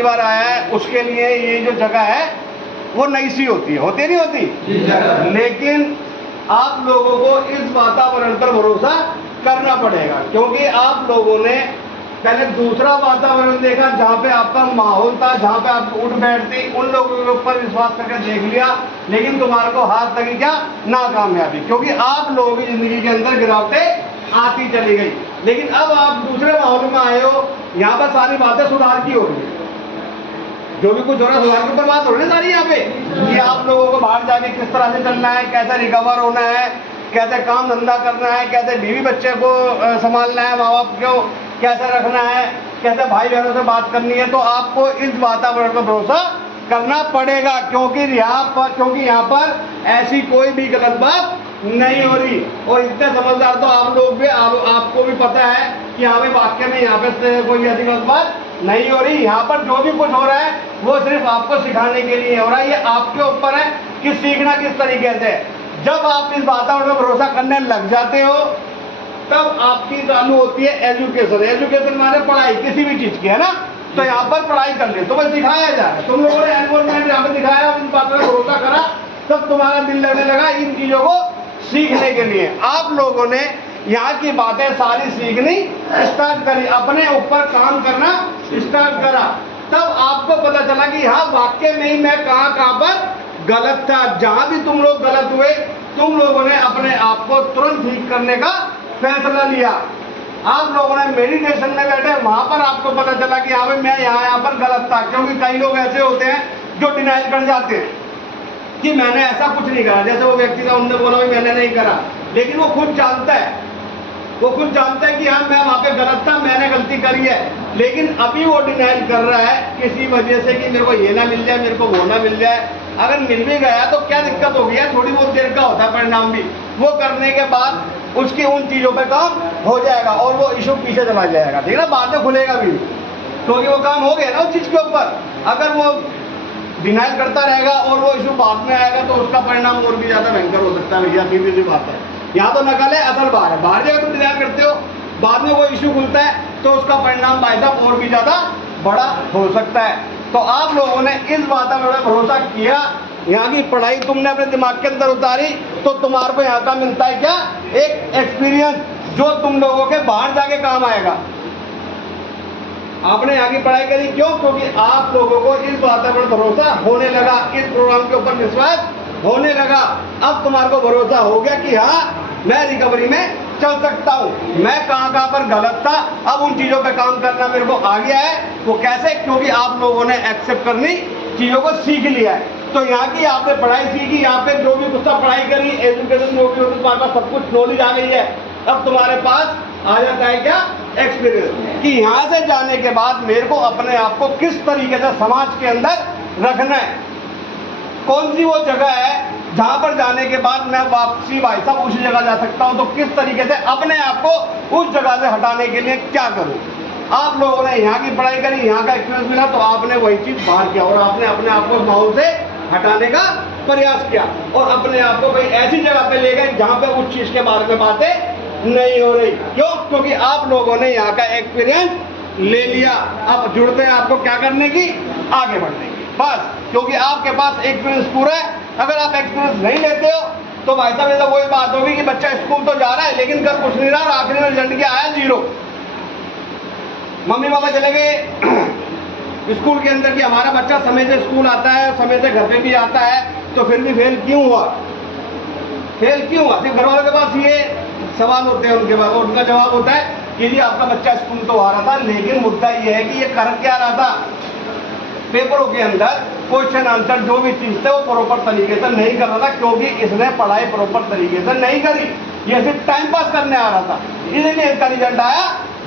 पहली बार आया है उसके लिए ये जो जगह है वो नई सी होती नहीं होती। लेकिन आप लोगों को इस वातावरण पर भरोसा करना पड़ेगा, क्योंकि आप लोगों ने पहले दूसरा वातावरण देखा जहाँ पे आपका माहौल था, जहाँ पे आप उठ बैठती, उन लोगों के ऊपर विश्वास करके देख लिया, लेकिन तुम्हारे को हाथ लगी क्या? नाकामयाबी, क्योंकि आप लोगों की जिंदगी के अंदर गिरावटें आती चली गई। लेकिन अब आप दूसरे माहौल में आए हो, यहाँ पर सारी बातें सुधार की हो रही है, जो भी कुछ हो रहा है सुधार के ऊपर बात हो रही है सारी यहाँ पे, कि आप लोगों को बाहर जाके किस तरह से चलना है, कैसे रिकवर होना है, कैसे काम धंधा करना है, कैसे बीवी बच्चे को संभालना है, माँ बाप को कैसे रखना है, कैसे भाई बहनों से बात करनी है। तो आपको इस वातावरण पर भरोसा करना पड़ेगा, क्योंकि यहाँ पर ऐसी कोई भी गलत बात नहीं हो रही। और इतने समझदार तो आप लोग भी, आपको भी पता है कि यहाँ पे वाक्य में यहाँ पे कोई ऐसी गलत बात नहीं हो रही। यहाँ पर जो भी कुछ हो रहा है वो सिर्फ आपको सिखाने के लिए हो रहा है। ये आपके ऊपर है कि सीखना किस तरीके से। जब आप इस वातावरण में भरोसा करने लग जाते हो तब आपकी चालू होती है एजुकेशन। एजुकेशन माने पढ़ाई किसी भी चीज की, है ना। तो यहाँ पर पढ़ाई कर ले, तुम्हें सिखाया जा रहा है, तुम लोगों ने एनवायरमेंट यहाँ पे दिखाया, इन बातों में भरोसा करा, तब तुम्हारा दिल लगने लगा इन चीजों को सीखने के लिए। आप लोगों ने यहाँ की बातें सारी सीखनी स्टार्ट करी, अपने ऊपर काम करना स्टार्ट करा, तब आपको पता चला कि हाँ वाकई में ही मैं कहाँ पर गलत था। जहां भी तुम लोग गलत हुए, तुम लोगों ने अपने आप को तुरंत ठीक करने का फैसला लिया। आप लोगों ने मेडिटेशन में बैठे, वहां पर आपको पता चला कि हाँ भाई मैं यहाँ पर गलत था। क्योंकि कई लोग ऐसे होते हैं जो डिनाइल कर जाते हैं कि मैंने ऐसा कुछ नहीं करा, जैसे वो व्यक्ति था उन्होंने बोला भाई मैंने नहीं करा, लेकिन वो खुद जानता है, कि हाँ मैं वहां पे गलत था, मैंने गलती करी है, लेकिन अभी वो डिनाइल कर रहा है किसी वजह से कि मेरे को ये ना मिल जाए, मेरे को वो ना मिल जाए। अगर मिल भी गया तो क्या दिक्कत हो गई है, थोड़ी बहुत देर का होता है परिणाम भी, वो करने के बाद उसकी उन चीजों पे काम हो जाएगा और वो इशू पीछे चला जाएगा, ठीक है ना, बाद में खुलेगा भी, क्योंकि वो काम हो गया ना उस चीज के ऊपर। अगर वो डिनाइल करता रहेगा और वो इशू बाद में आएगा तो उसका परिणाम और भी ज्यादा भयंकर हो सकता है। भैया सीधी सी बात है, यहाँ तो नकल है असल बाहर है। बाहर जगह तुम डिनाइल करते हो, बाद में वो इशू खुलता है तो उसका परिणाम भाई साहब और भी ज्यादा बड़ा हो सकता है। तो आप लोगों ने इस वातावरण में भरोसा किया, यहाँ की पढ़ाई तुमने अपने दिमाग के अंदर उतारी, तो तुम्हारे को यहाँ का मिलता है क्या? एक एक्सपीरियंस जो तुम लोगों के बाहर जाके काम आएगा। आपने यहाँ की पढ़ाई करी, क्यों? क्योंकि आप लोगों को इस वातावरण भरोसा होने लगा, इस प्रोग्राम के ऊपर विश्वास होने लगा। अब तुम्हारे को भरोसा हो गया कि हाँ मैं रिकवरी में चल सकता हूँ, मैं कहाँ पर गलत था, अब उन चीजों पे काम करना मेरे को आ गया है। वो कैसे? क्योंकि आप लोगों ने एक्सेप्ट करनी चीजों को सीख लिया है। तो यहाँ की आपने पढ़ाई सीखी, यहाँ पे जो भी कुछ पढ़ाई करी, एजुकेशन जो भी होती, तुम्हारे पास सब कुछ नॉलेज आ गई है। अब तुम्हारे पास आ जाता है क्या? एक्सपीरियंस, कि यहाँ से जाने के बाद मेरे को अपने आप को किस तरीके से समाज के अंदर रखना है, कौन सी वो जगह है जहां पर जाने के बाद मैं वापसी भाई साहब उसी जगह जा सकता हूं, तो किस तरीके से अपने आप को उस जगह से हटाने के लिए क्या करूं। आप लोगों ने यहाँ की पढ़ाई करी, यहाँ का एक्सपीरियंस मिला, तो आपने वही चीज बाहर किया और आपने अपने आप को उस माहौल से हटाने का प्रयास किया और अपने आप को कोई ऐसी जगह पे ले गए जहां पे उस चीज के बारे में बातें नहीं हो रही। क्यों? क्योंकि आप लोगों ने यहाँ का एक्सपीरियंस ले लिया। अब जुड़ते हैं आपको क्या करने की? आगे बढ़ने की, बस। क्योंकि आपके पास एक्सपीरियंस पूरा है। अगर आप एक्सपीरियंस नहीं लेते हो तो भाई साहब तो वही बात होगी कि बच्चा स्कूल तो जा रहा है लेकिन कर कुछ नहीं रहा और आखिरी में रिजल्ट क्या आया? 0। मम्मी पापा चले गए स्कूल के अंदर कि हमारा बच्चा समय से स्कूल आता है, समय से घर पे भी आता है, तो फिर भी फेल क्यों हुआ? फेल क्यों हुआ? सिर्फ घर वालों के पास ये सवाल होते हैं उनके पास, और उनका जवाब होता है कि जी आपका बच्चा स्कूल तो आ रहा था, लेकिन मुद्दा ये है कि ये कर क्या रहा था? पेपरों के अंदर क्वेश्चन आंसर जो भी चीज थे वो प्रॉपर तरीके से नहीं कर रहा था, क्योंकि इसने पढ़ाई प्रॉपर तरीके से नहीं करी, ये सिर्फ टाइम पास करने आ रहा था, इसलिए इसका रिजल्ट आया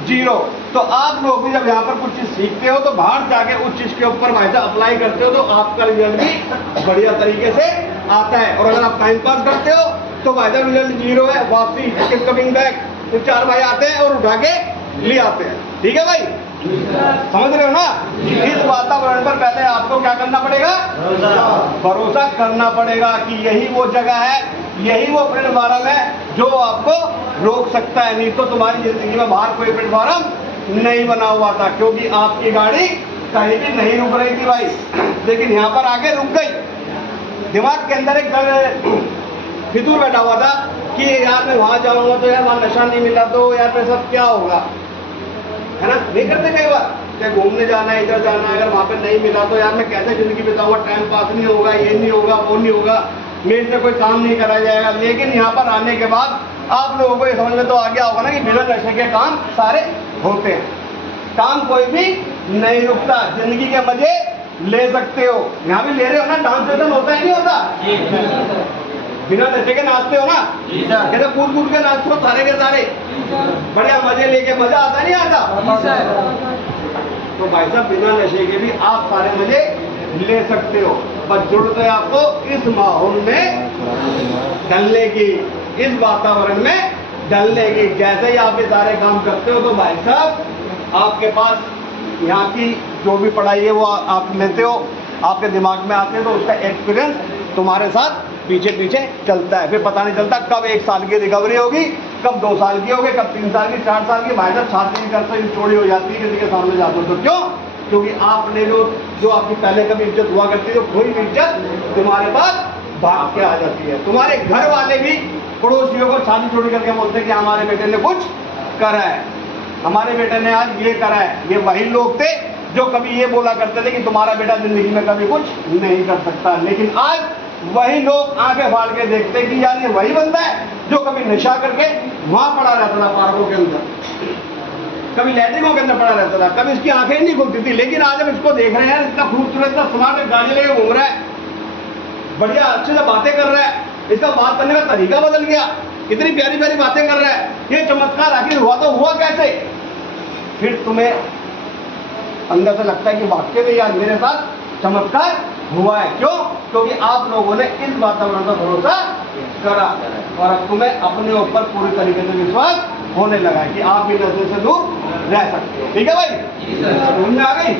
0। तो आप लोग भी जब यहाँ पर कुछ चीज सीखते हो तो बाहर जाके उस चीज के ऊपर भाई साहब अप्लाई करते हो तो आपका रिजल्ट भी बढ़िया तरीके से आता है। और अगर आप टाइम पास करते हो तो भाई साहब रिजल्ट 0 है, वापसी कमिंग बैक, तो 4 भाई आते हैं और उठा के ले आते हैं। ठीक है भाई, समझ रहे हो ना? इस वातावरण पर पहले आपको क्या करना पड़ेगा? भरोसा करना पड़ेगा कि यही वो जगह है, यही वो प्लेटफॉर्म है जो आपको रोक सकता है। नहीं तो तुम्हारी जिंदगी में बाहर कोई प्लेटफॉर्म नहीं बना हुआ था, क्योंकि आपकी गाड़ी कहीं भी नहीं रुक रही थी भाई, लेकिन यहाँ पर आके रुक गई। दिमाग के अंदर एक फितूर बैठा हुआ था कि यार मैं वहाँ जाऊँगा तो यार वहाँ नशा नहीं मिला तो यार मेरे साथ क्या होगा, है ना। नहीं करते कई बार, क्या घूमने जाना है, इधर जाना है, अगर वहाँ पे नहीं मिला तो यार मैं कैसे जिंदगी बिताऊंगा, टाइम पास नहीं होगा, ये नहीं होगा, वो नहीं होगा, मेरे से कोई काम नहीं कराया जाएगा। लेकिन यहाँ पर आने के बाद आप लोगों को ये समझ में तो आ गया होगा ना कि बिना नशे के काम सारे होते हैं, काम कोई भी नहीं रुकता, जिंदगी के मजे ले सकते हो। यहाँ भी ले रहे हो ना, डांस सेशन होता है नहीं होता, बिना नशे के नाचते हो ना, कैसे कूद कूद के नाचते हो सारे के सारे, बढ़िया मजे लेके, मजा आता नहीं आता। तो भाई साहब बिना नशे के भी आप सारे मजे ले सकते हो, बस जरूरत है आपको इस माहौल में ढलने की, इस वातावरण में ढलने की। जैसे ही आप ये सारे काम करते हो तो भाई साहब आपके पास यहाँ की जो भी पढ़ाई है वो आप लेते हो, आपके दिमाग में आते हैं, तो उसका एक्सपीरियंस तुम्हारे साथ पीछे पीछे चलता है। फिर पता नहीं चलता कब 1 साल की रिकवरी होगी, कब 2 साल की होगी, कब 3 साल की, 4 साल की। भाई साहब छाती की कर्ज चोरी हो जाती है किसी के सामने जाते हो तो क्यों? क्योंकि आपने जो आपकी पहले कभी इज्जत हुआ करती है, तो कोई भी इज्जत तुम्हारे पास भाग के आ जाती है। तुम्हारे घर वाले भी पड़ोसियों को छाती चोरी करके बोलते हैं कि हमारे बेटे ने कुछ करा है, हमारे बेटे ने आज ये करा है। ये वही लोग थे जो कभी ये बोला करते थे कि तुम्हारा बेटा जिंदगी में कभी कुछ नहीं कर सकता, लेकिन आज वही लोग आंखें फाड़ के देखते हैं कि यार ये वही बंदा है जो कभी नशा करके वहां पड़ा रहता था पार्कों के अंदर, कभी लैट्रिनों के अंदर पड़ा रहता था, कभी इसकी आंखें नहीं खुलती थी। लेकिन आज हम इसको देख रहे हैं, इतना खूबसूरत, इतना स्मार्ट गाड़ी लेके घूम रहा है, बढ़िया अच्छे से बातें कर रहा है, इसका बात करने का तरीका बदल गया, इतनी प्यारी प्यारी बातें कर रहा है। ये चमत्कार आखिर हुआ तो हुआ कैसे? फिर तुम्हें अंदर से लगता है कि वाकई में यार मेरे साथ चमत्कार हुआ है। क्यों? क्योंकि आप लोगों ने इस वातावरण पर भरोसा करा और अब तुम्हें अपने ऊपर पूरी तरीके से विश्वास होने लगा है कि आप भी नशे से दूर रह सकते हो। ठीक है भाई, समझ में आ गई?